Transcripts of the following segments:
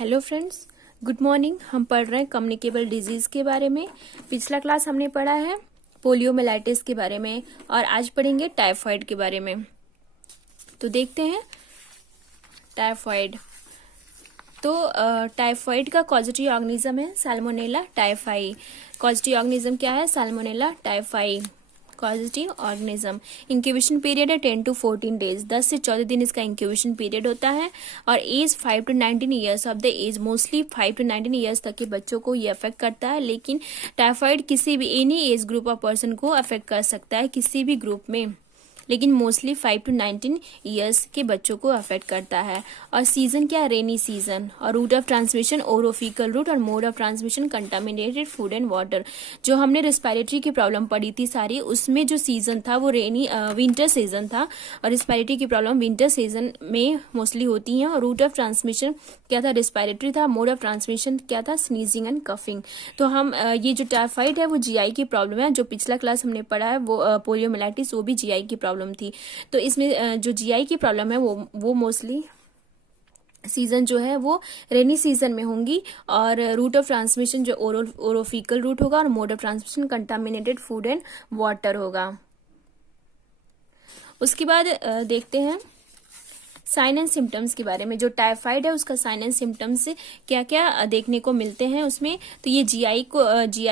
Hello friends, good morning. हम पढ़ रहे हैं कम्युनिकेबल डिजीज़ के बारे में। पिछला क्लास हमने पढ़ा है पोलियोमेलाइटिस के बारे में और आज पढ़ेंगे टाइफाइड के बारे में। तो देखते हैं टाइफाइड। तो टाइफाइड का कॉजेटिव ऑर्गेनिज्म है सैल्मोनेला टाइफाई। कॉजेटिव ऑर्गेनिज्म क्या है? Salmonella typhi causative organism. Incubation period है 10 to 14 डेज, 10 से 14 दिन इसका इंक्यूबेशन पीरियड होता है। और age 5 to 19 years of the age, mostly 5 to 19 years तक के बच्चों को ये अफेक्ट करता है। लेकिन टाइफाइड किसी भी any age group of person को अफेक्ट कर सकता है, किसी भी ग्रुप में, लेकिन मोस्टली 5 to 19 ईयर्स के बच्चों को अफेक्ट करता है। और सीजन क्या है? Rainy season. और route of transmission orofaecal route और mode of transmission contaminated food and water. जो हमने रेस्पिरेटरी की प्रॉब्लम पढ़ी थी सारी, उसमें जो सीजन था वो रेनी विंटर सीजन था। और रेस्पिरेटरी की प्रॉब्लम विंटर सीजन में मोस्टली होती हैं। और रूट ऑफ ट्रांसमिशन क्या था? रेस्पिरेटरी था। मोड ऑफ ट्रांसमिशन क्या था? Sneezing and coughing. तो हम ये जो टाइफाइड है वो जीआई की प्रॉब्लम है। जो पिछला क्लास हमने पढ़ा है वो पोलियोमेलाइटिस, वो भी जीआई की प्रॉब्लम थी। तो इसमें जो जीआई की प्रॉब्लम है वो मोस्टली सीजन जो है वो रेनी सीजन में होंगी। और रूट ऑफ ट्रांसमिशन जो ओरोफिकल रूट होगा और mode of transmission contaminated food and water होगा। उसके बाद देखते हैं साइन एंड सिम्टम्स के बारे में। जो टाइफाइड है उसका साइन एंड सिम्टम्स क्या क्या देखने को मिलते हैं उसमें। तो ये जीआई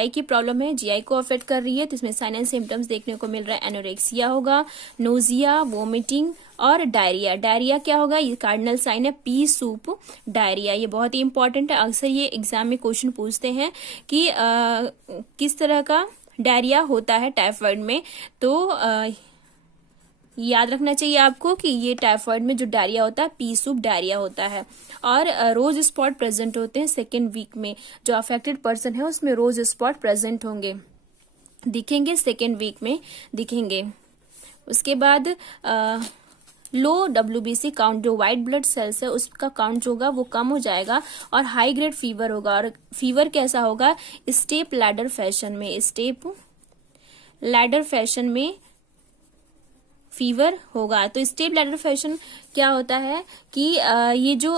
की प्रॉब्लम है, जीआई को अफेक्ट कर रही है। तो इसमें साइन एंड सिम्टम्स देखने को मिल रहा है। एनोरेक्सिया होगा, नोजिया, वोमिटिंग और डायरिया। डायरिया क्या होगा? ये कार्डिनल साइन है, पी सूप डायरिया। ये बहुत ही इंपॉर्टेंट है। अक्सर ये एग्जाम में क्वेश्चन पूछते हैं कि किस तरह का डायरिया होता है टाइफाइड में। तो याद रखना चाहिए आपको कि ये टाइफाइड में जो डायरिया होता है पी सूप डायरिया होता है। और रोज स्पॉट प्रेजेंट होते हैं सेकेंड वीक में। जो अफेक्टेड पर्सन है उसमें रोज स्पॉट प्रेजेंट होंगे, दिखेंगे, सेकेंड वीक में दिखेंगे। उसके बाद लो WBC काउंट, जो व्हाइट ब्लड सेल्स है उसका काउंट जो होगा वो कम हो जाएगा। और हाई ग्रेड फीवर होगा। और फीवर कैसा होगा? स्टेप लैडर फैशन में, स्टेप लैडर फैशन में फीवर होगा। तो स्टेप लैडर फैशन क्या होता है कि ये जो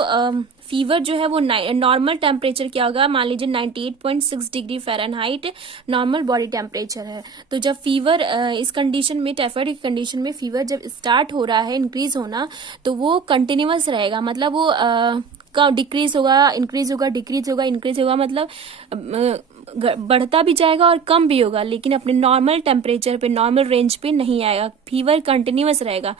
फीवर जो है वो नॉर्मल टेम्परेचर क्या होगा? मान लीजिए 98.6 degree Fahrenheit normal body temperature है। तो जब फीवर इस कंडीशन में, टाइफाइड की कंडीशन में फीवर जब स्टार्ट हो रहा है इंक्रीज होना, तो वो कंटिन्यूअस रहेगा। मतलब वो डिक्रीज होगा, इंक्रीज होगा, डिक्रीज होगा, इंक्रीज होगा, मतलब बढ़ता भी जाएगा और कम भी होगा, लेकिन अपने नॉर्मल टेम्परेचर पे, नॉर्मल रेंज पे नहीं आएगा। फीवर कंटिन्यूअस रहेगा,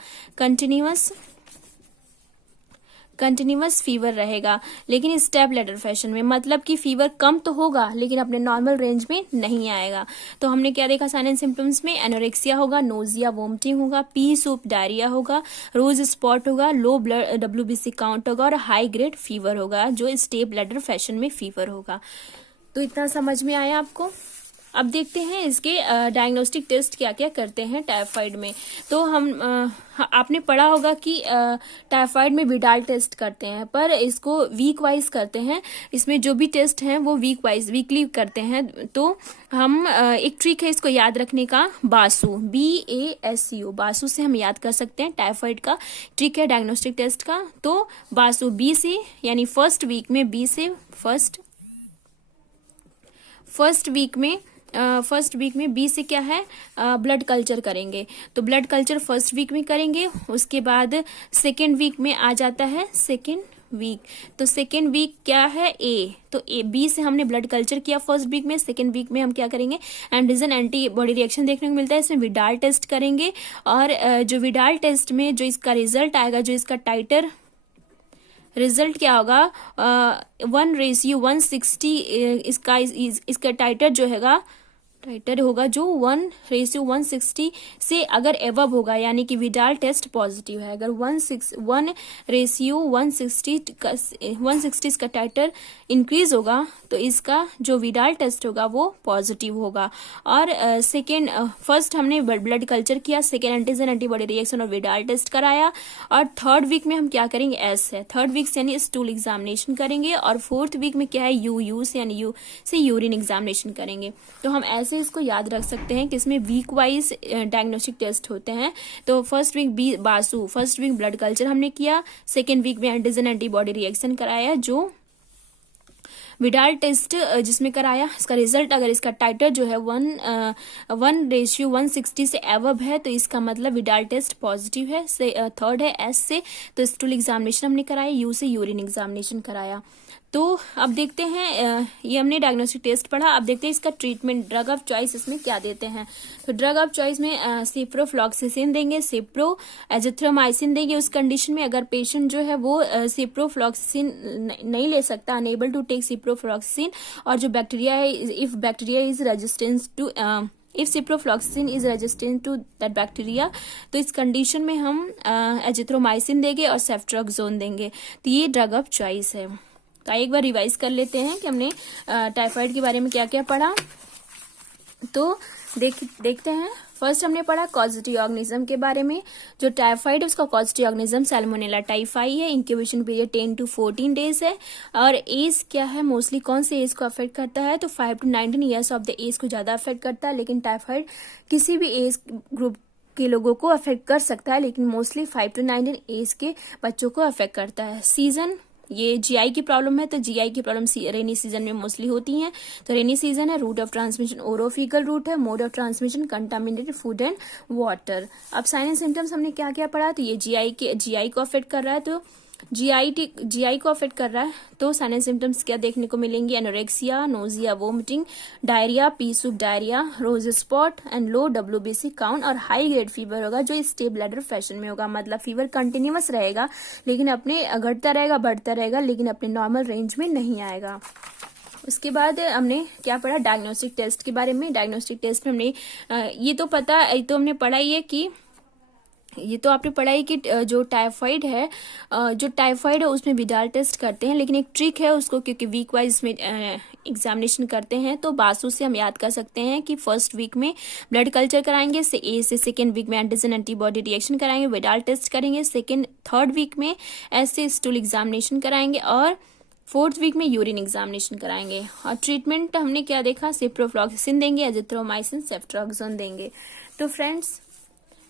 कंटिन्यूअस फीवर रहेगा, लेकिन स्टेप लैडर फैशन में। मतलब कि फीवर कम तो होगा लेकिन अपने नॉर्मल रेंज में नहीं आएगा। तो हमने क्या देखा साइन एंड सिम्टम्स में? एनोरेक्सिया होगा, नोजिया, वोमिटिंग होगा, पी सूप डायरिया होगा, रोज स्पॉट होगा, लो ब्लड WBC काउंट होगा और हाई ग्रेड फीवर होगा, जो स्टेप लैडर फैशन में फीवर होगा। तो इतना समझ में आया आपको? अब देखते हैं इसके डायग्नोस्टिक टेस्ट क्या क्या करते हैं टाइफाइड में। तो आपने पढ़ा होगा कि टाइफाइड में विडाल टेस्ट करते हैं, पर इसको वीक वाइज करते हैं। इसमें जो भी टेस्ट हैं वो वीकली करते हैं। तो हम एक ट्रिक है इसको याद रखने का, बासु, BASU, बासु से हम याद कर सकते हैं। टाइफाइड का ट्रिक है डायग्नोस्टिक टेस्ट का। तो बासु, बी से यानी फर्स्ट वीक में, बी से फर्स्ट वीक में बी से क्या है? ब्लड कल्चर करेंगे। तो ब्लड कल्चर फर्स्ट वीक में करेंगे। उसके बाद सेकेंड वीक में आ जाता है सेकेंड वीक। तो सेकेंड वीक क्या है? ए। तो बी से हमने ब्लड कल्चर किया फर्स्ट वीक में। सेकेंड वीक में हम क्या करेंगे? एंटीजन एंटीबॉडी रिएक्शन देखने को मिलता है। इसमें विडाल टेस्ट करेंगे। और जो विडाल टेस्ट में जो इसका रिजल्ट आएगा, जो इसका टाइटर रिजल्ट क्या होगा? 1:160 इसका टाइटर होगा जो 1:160 से अगर एवब होगा, यानी कि विडाल टेस्ट पॉजिटिव है। अगर 1:160 इसका टाइटर इंक्रीज होगा तो इसका जो विडाल टेस्ट होगा वो पॉजिटिव होगा। और फर्स्ट हमने ब्लड कल्चर किया, सेकेंड एंटीजन एंटीबॉडी रिएक्शन और विडाल टेस्ट कराया। और थर्ड वीक में हम क्या करेंगे? एस है, थर्ड वीक से यानी स्टूल एग्जामिनेशन करेंगे। और फोर्थ वीक में क्या है? यू से यानी यू से यूरिन एग्जामिनेशन करेंगे। तो हम ऐसे इसको याद रख सकते हैं कि इसमें वीक वाइज डायग्नोस्टिक टेस्ट होते हैं। तो फर्स्ट वीक बासु, फर्स्ट वीक ब्लड कल्चर हमने किया, सेकेंड वीक में एंटीजन एंटीबॉडी रिएक्शन कराया जो विडाल टेस्ट जिसमें कराया, इसका रिजल्ट अगर इसका टाइटर जो है 1:160 से एवब है तो इसका मतलब विडाल टेस्ट पॉजिटिव है। थर्ड है एस से, तो स्टूल एग्जामिनेशन हमने कराया, यू से यूरिन एग्जामिनेशन कराया। तो अब देखते हैं, ये हमने डायग्नोस्टिक टेस्ट पढ़ा। अब देखते हैं इसका ट्रीटमेंट, ड्रग ऑफ चॉइस इसमें क्या देते हैं। तो ड्रग ऑफ चॉइस में सिप्रोफ्लॉक्सासिन देंगे, सिप्रो एजिथ्रोमाइसिन देंगे उस कंडीशन में अगर पेशेंट जो है वो सिप्रोफ्लॉक्सासिन नहीं ले सकता, अनेबल टू टेक सिप्रोफ्लॉक्सासिन, और जो बैक्टीरिया है, if bacteria is resistance to if ciprofloxacin is resistant to that bacteria, तो इस कंडीशन में हम एजिथ्रोमाइसिन देंगे और सेफ्ट्रोक्सोन देंगे। तो ये ड्रग ऑफ चॉइस है। तो एक बार रिवाइज कर लेते हैं कि हमने टाइफाइड के बारे में क्या क्या पढ़ा। तो देखते हैं। फर्स्ट हमने पढ़ा कॉजेटिव ऑर्गेनिज्म के बारे में। जो टाइफाइड है उसका कॉजेटिव ऑर्गेनिज्म सैल्मोनेला टाइफाई है। इंक्यूबेशन पीरियड 10 to 14 डेज है। और एज क्या है, मोस्टली कौन से एज को अफेक्ट करता है, तो 5 to 19 years of the age को ज्यादा अफेक्ट करता है। लेकिन टाइफाइड किसी भी एज ग्रुप के लोगों को अफेक्ट कर सकता है, लेकिन मोस्टली 5 to 19 एज के बच्चों को अफेक्ट करता है। सीजन, ये जीआई की प्रॉब्लम है, तो जीआई की प्रॉब्लम रेनी सीजन में मोस्टली होती हैं। तो रेनी सीजन है। Route of transmission orofaecal route है। Mode of transmission contaminated food and water. अब साइन एंड सिम्टम्स हमने क्या क्या पढ़ा, तो ये जीआई को अफेक्ट कर रहा है, तो जीआई को अफेक्ट कर रहा है, तो साइन एंड सिम्टम्स क्या देखने को मिलेंगे, anorexia, nausea, vomiting, diarrhoea, pea soup diarrhoea, rose spot and low WBC count, और हाई ग्रेड फीवर होगा जो स्टेप ब्लैडर फैशन में होगा। मतलब फीवर कंटिन्यूअस रहेगा, लेकिन अपने घटता रहेगा, बढ़ता रहेगा, लेकिन अपने नॉर्मल रेंज में नहीं आएगा। उसके बाद हमने क्या पढ़ा, डायग्नोस्टिक टेस्ट के बारे में। डायग्नोस्टिक टेस्ट में हमने ये तो हमने पढ़ा ही है कि ये तो आपने पढ़ा ही कि जो टाइफाइड है उसमें विडाल टेस्ट करते हैं, लेकिन एक ट्रिक है उसको, क्योंकि वीक वाइज में एग्जामिनेशन करते हैं, तो बासु से हम याद कर सकते हैं कि फर्स्ट वीक में ब्लड कल्चर कराएंगे, सेकेंड वीक में एंटीजन एंटीबॉडी रिएक्शन कराएंगे, विडाल टेस्ट करेंगे, थर्ड वीक में ऐसे स्टूल एग्जामिनेशन कराएंगे, और फोर्थ वीक में यूरिन एग्जामिनेशन कराएंगे। और ट्रीटमेंट हमने क्या देखा, सिप्रोफ्लॉक्सासिन देंगे, एजिथ्रोमाइसिन, सेफ्ट्रोक्सोन देंगे। तो फ्रेंड्स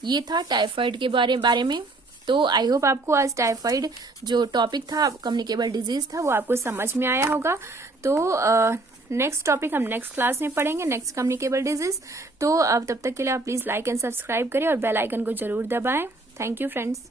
ये था टाइफाइड के बारे में। तो आई होप आपको आज टाइफाइड जो टॉपिक था, कम्युनिकेबल डिजीज था, वो आपको समझ में आया होगा। तो नेक्स्ट टॉपिक हम नेक्स्ट क्लास में पढ़ेंगे, नेक्स्ट कम्युनिकेबल डिजीज। तो अब तब तक के लिए आप प्लीज लाइक एंड सब्सक्राइब करें और बेल आइकन को जरूर दबाएं। Thank you friends.